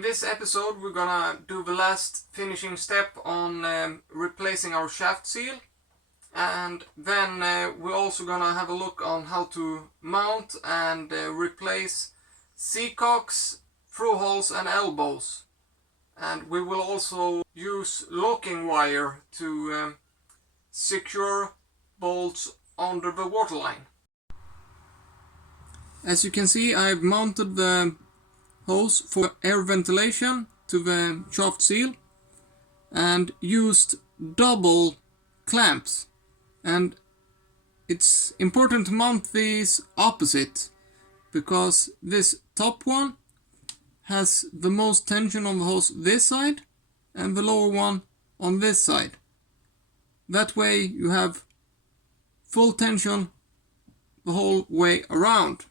In this episode we're gonna do the last finishing step on replacing our shaft seal, and then we're also gonna have a look on how to mount and replace seacocks, through hulls and elbows. And we will also use locking wire to secure bolts under the waterline. As you can see, I've mounted the hose for air ventilation to the shaft seal and used double clamps. And it's important to mount these opposite because this top one has the most tension on the hose this side and the lower one on this side. That way you have full tension the whole way around.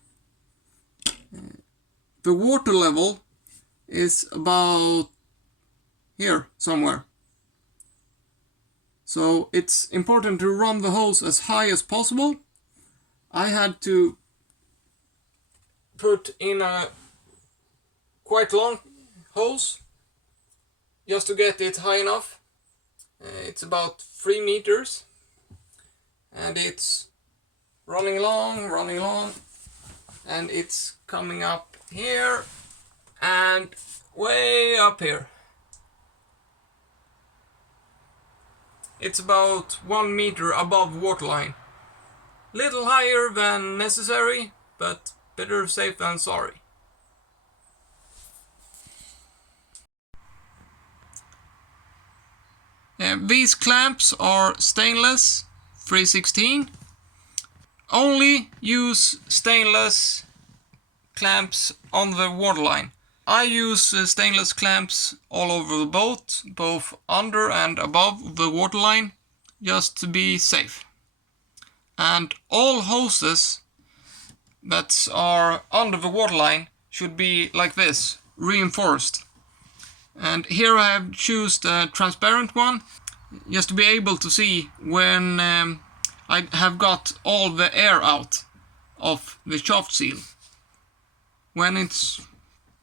The water level is about here somewhere. So it's important to run the hose as high as possible. I had to put in a quite long hose just to get it high enough. It's about 3 meters and it's running along, and it's coming up here and way up here. It's about 1 meter above waterline. Little higher than necessary, but better safe than sorry. These clamps are stainless 316. Only use stainless clamps on the waterline. I use stainless clamps all over the boat, both under and above the waterline, just to be safe. And all hoses that are under the waterline should be like this, reinforced. And here I have chosen a transparent one, just to be able to see when I have got all the air out of the shaft seal. When it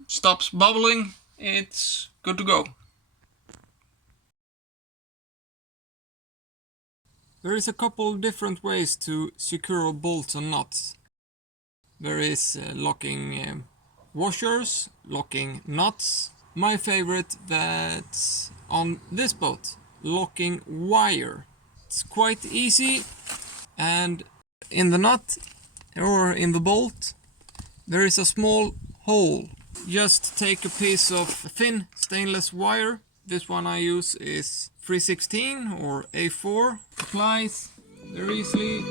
stops bubbling, it's good to go. There is a couple of different ways to secure bolts and nuts. There is locking washers, locking nuts. My favorite that's on this boat, locking wire. It's quite easy, and in the nut or in the bolt there is a small hole. Just take a piece of thin stainless wire. This one I use is 316 or A4. Applies very easily.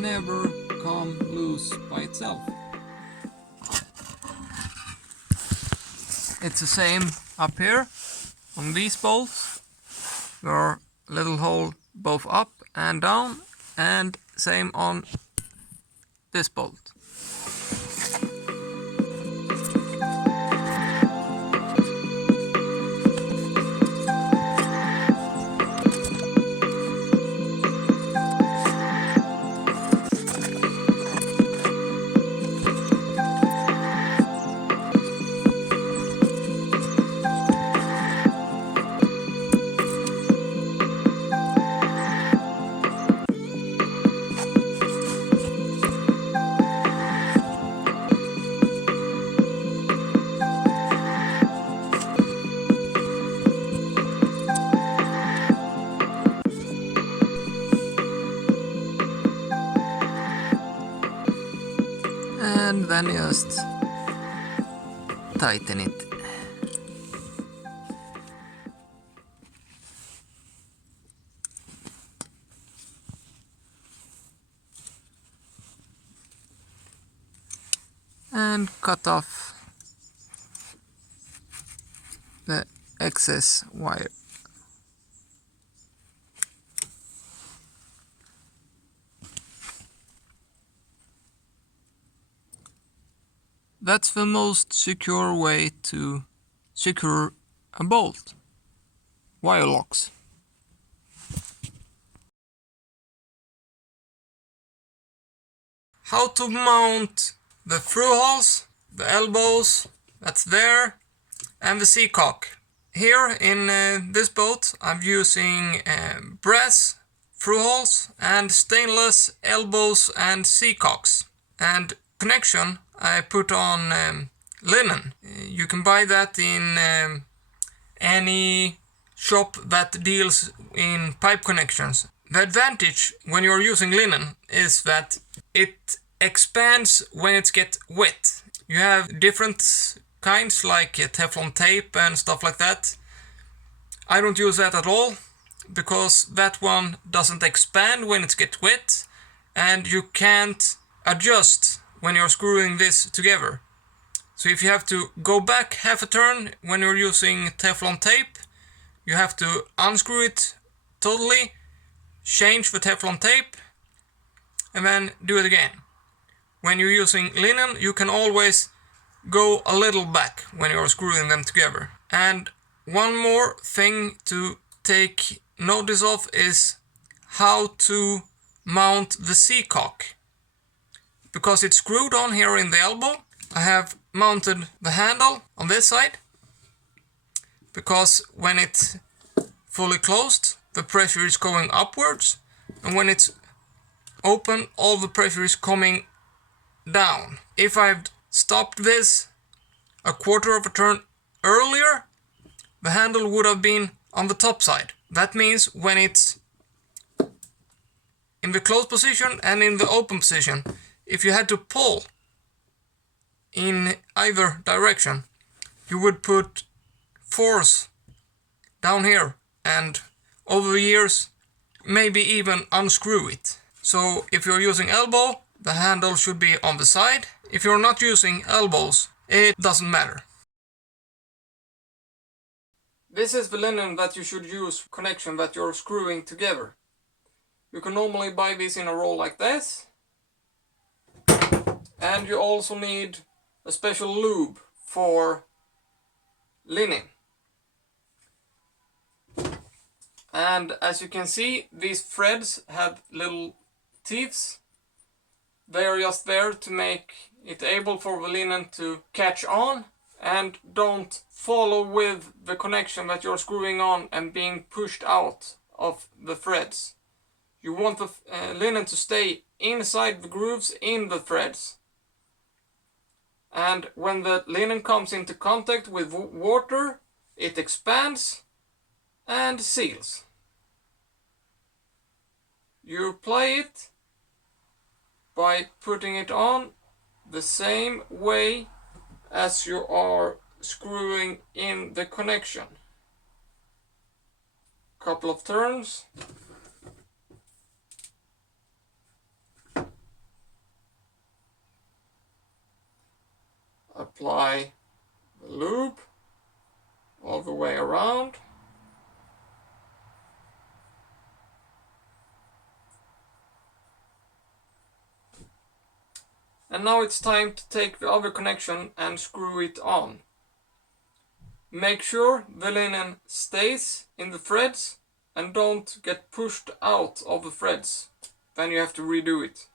Never come loose by itself. It's the same up here on these bolts. There are a little hole both up and down, and same on this bolt. And then just tighten it. And cut off excess wire. That's the most secure way to secure a bolt. Wire locks. How to mount the through hulls, the elbows, that's there, and the seacock. Here in this boat I'm using brass through hulls and stainless elbows and seacocks. And connection I put on linen. You can buy that in any shop that deals in pipe connections. The advantage when you're using linen is that it expands when it gets wet. You have different kinds like Teflon tape and stuff like that. I don't use that at all because that one doesn't expand when it gets wet and you can't adjust when you're screwing this together. So if you have to go back half a turn when you're using Teflon tape, you have to unscrew it totally, change the Teflon tape, and then do it again. When you're using linen, you can always go a little back when you're screwing them together. And one more thing to take notice of is how to mount the seacock. Because it's screwed on here in the elbow, I have mounted the handle on this side, because when it's fully closed, the pressure is going upwards, and when it's open, all the pressure is coming down. If I've stopped this a quarter of a turn earlier, the handle would have been on the top side. That means when it's in the closed position and in the open position, if you had to pull in either direction, you would put force down here and over the years maybe even unscrew it. So if you're using elbow, the handle should be on the side. If you're not using elbows, it doesn't matter. This is the linen that you should use connection that you're screwing together. You can normally buy this in a roll like this. And you also need a special lube for linen. And as you can see, these threads have little teeth. They are just there to make it able for the linen to catch on and don't follow with the connection that you're screwing on and being pushed out of the threads. You want the linen to stay inside the grooves in the threads. And when the linen comes into contact with water, it expands and seals. You apply it by putting it on the same way as you are screwing in the connection. Couple of turns. Apply the lube all the way around. And now it's time to take the other connection and screw it on. Make sure the linen stays in the threads and don't get pushed out of the threads. Then you have to redo it.